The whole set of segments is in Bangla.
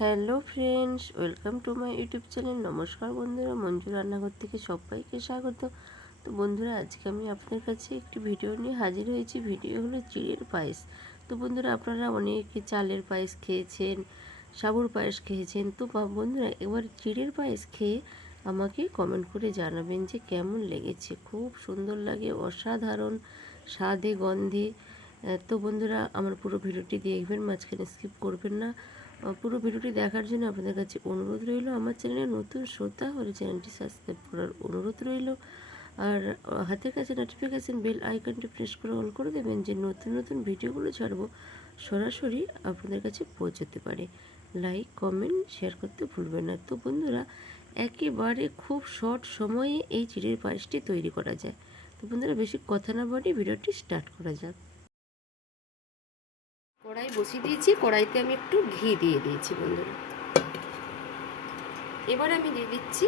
Hello friends, welcome to my YouTube channel. নমস্কার বন্ধুরা, মঞ্জু রান্নাঘর থেকে সবাইকে স্বাগত। তো বন্ধুরা, আজকে আমি আপনার কাছে একটি ভিডিও নিয়ে হাজির হয়েছি। ভিডিও হলো চিড়ের পায়েস। তো বন্ধুরা, আপনারা অনেকে চালের পায়েস খেয়েছেন, সাবুর পায়েস খেয়েছেন। তো বন্ধুরা, এবার চিড়ের পায়েস খেয়ে আমাকে কমেন্ট করে জানাবেন যে কেমন লেগেছে। খুব সুন্দর লাগে, অসাধারণ স্বাদে গন্ধে। তো বন্ধুরা, আমার পুরো ভিডিওটি দেখবেন, মাঝখানে স্কিপ করবেন না। পুরো ভিডিওটি দেখার জন্য আপনাদের কাছে অনুরোধ রইল। আমার চ্যানেলে নতুন শ্রোতা হলে চ্যানেলটি সাবস্ক্রাইব করার অনুরোধ রইল। আর হাতের কাছে নোটিফিকেশান বেল আইকনটি প্রেস করে অন করে দেবেন, যে নতুন নতুন ভিডিওগুলো ছাড়বো সরাসরি আপনাদের কাছে পৌঁছতে পারে। লাইক, কমেন্ট, শেয়ার করতে ভুলবেন না। তো বন্ধুরা, একেবারে খুব শর্ট সময়ে এই চিড়ের পায়েসটি তৈরি করা যায়। তো বন্ধুরা, বেশি কথা না বলে ভিডিওটি স্টার্ট করা যাক। কড়াই বসিয়ে দিয়েছি, কড়াইতে আমি একটু ঘি দিয়ে দিয়েছি বন্ধুরা। এবার আমি দিয়ে দিচ্ছি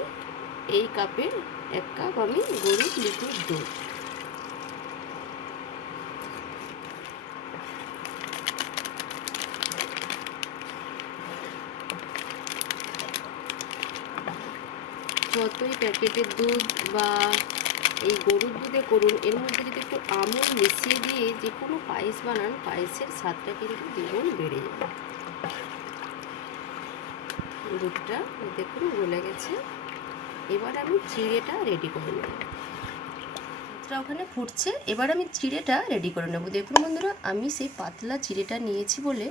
এই কাপের 1 কাপ আমি গরুর লিকুইড দুধ। যতই প্যাকেটের দুধ বা এই গরুর দুধে করুন, এর মধ্যে যদি একটু আমুল মিশিয়ে দিয়ে যে কোনো পায়েস বানান, পায়েসের স্বাদটা কিন্তু দ্বিগুণ বেড়ে যাবে। দুধটা দেখুন গলে গেছে। এবার আমি চিড়েটা রেডি করে নেব। দুধটা ওখানে ফুটছে, এবার আমি চিড়েটা রেডি করে নেব। দেখুন বন্ধুরা, আমি সেই পাতলা চিড়েটা নিয়েছি বলে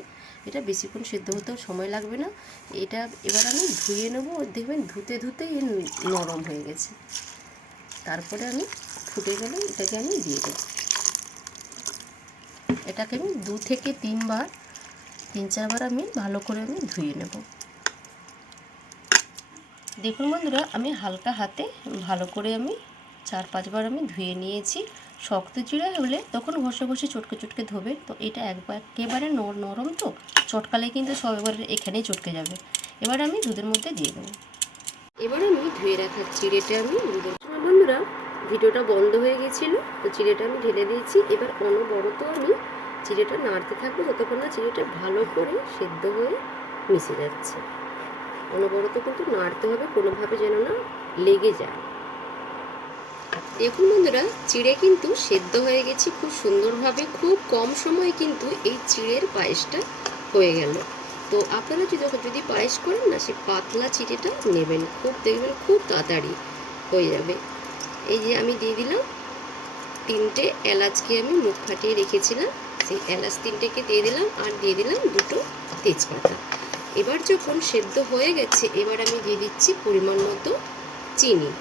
এটা বেশিক্ষণ সেদ্ধ হতেও সময় লাগবে না। এটা এবার আমি ধুয়ে নেব। দেখবেন ধুতে ধুতেই নরম হয়ে গেছে। তারপরে আমি ফুটে গেলে এটাকে আমি দিয়ে দেব। এটাকে আমি 2 থেকে 3 বার, 3-4 বার আমি ভালো করে আমি ধুয়ে নেব। দেখুন বন্ধুরা, আমি হালকা হাতে ভালো করে আমি 4-5 বার আমি ধুয়ে নিয়েছি। শক্ত চিড়ে হলে তখন ঘষে ঘষে চটকে চটকে ধোবেন। তো এটা একেবারে নরম, তো চটকালে কিন্তু সব এবারে এখানেই চটকে যাবে। এবার আমি দুধের মধ্যে দিয়ে দেবো। এবার আমি ধুয়ে রাখা চিড়েটা আমি দুধের। বন্ধুরা, ভিডিওটা বন্ধ হয়ে গেছিল, তো চিড়েটা আমি ঢেলে দিয়েছি। এবার অনবরত আমি চিড়েটা নাড়তে থাকবো যতক্ষণ না চিড়েটা ভালো করে সেদ্ধ হয়ে মিশে যাচ্ছে। অনবরত কিন্তু নাড়তে হবে, কোনোভাবে যেন না লেগে যায়। দেখুন বন্ধুরা, চিড়ে কিন্তু সেদ্ধ হয়ে গেছে খুব সুন্দরভাবে। খুব কম সময়ে কিন্তু এই চিড়ের পায়েসটা হয়ে গেল। তো আপনারা যদি পায়েস করেন না, সেই পাতলা চিড়েটা নেবেন, খুব দেখবেন খুব তাড়াতাড়ি হয়ে যাবে। এই যে আমি দিয়ে দিলাম 3টে এলাচকে আমি মুখ ফাটিয়ে রেখেছিলাম, সেই এলাচ 3টেকে দিয়ে দিলাম, আর দিয়ে দিলাম 2টো তেজপাতা। এবার যখন সেদ্ধ হয়ে গেছে, এবার আমি দিয়ে দিচ্ছি পরিমাণ মতো চিনি।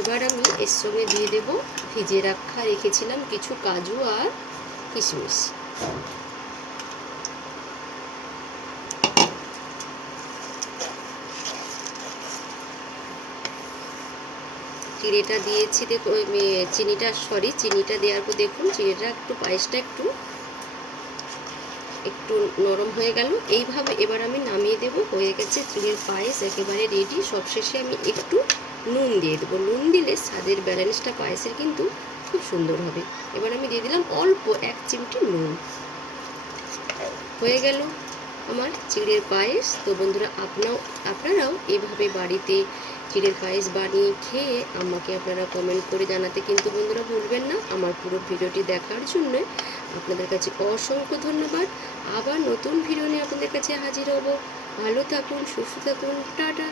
এবার আমি এর সঙ্গে দিয়ে দেব ভিজিয়ে রেখেছিলাম কিছু কাজু আর কিশমিশ। চিড়েটা দিয়েছি, দেখো চিনিটা দেওয়ার পর দেখুন চিড়েটা একটু পায়েসটা একটু নরম হয়ে গেল। এইভাবে এবার আমি নামিয়ে দেব। হয়ে গেছে চিড়ের পায়েস, একেবারে রেডি। সবশেষে আমি একটু নুন দিয়ে দেবো। নুন দিলে স্বাদের ব্যালেন্সটা পায়েসের কিন্তু খুব সুন্দর হবে। এবার আমি দিয়ে দিলাম অল্প 1 চিমটি নুন। হয়ে গেল আমার চিড়ের পায়েস। তো বন্ধুরা, আপনারাও এভাবে বাড়িতে চিড়ের পায়েস বানিয়ে খেয়ে আমাকে আপনারা কমেন্ট করে জানাতে কিন্তু বন্ধুরা ভুলবেন না। আমার পুরো ভিডিওটি দেখার জন্য আপনাদের কাছে অসংখ্য ধন্যবাদ। আবার নতুন ভিডিও নিয়ে আপনাদের কাছে হাজির হব। ভালো থাকুন, সুস্থ থাকুন, টাটা।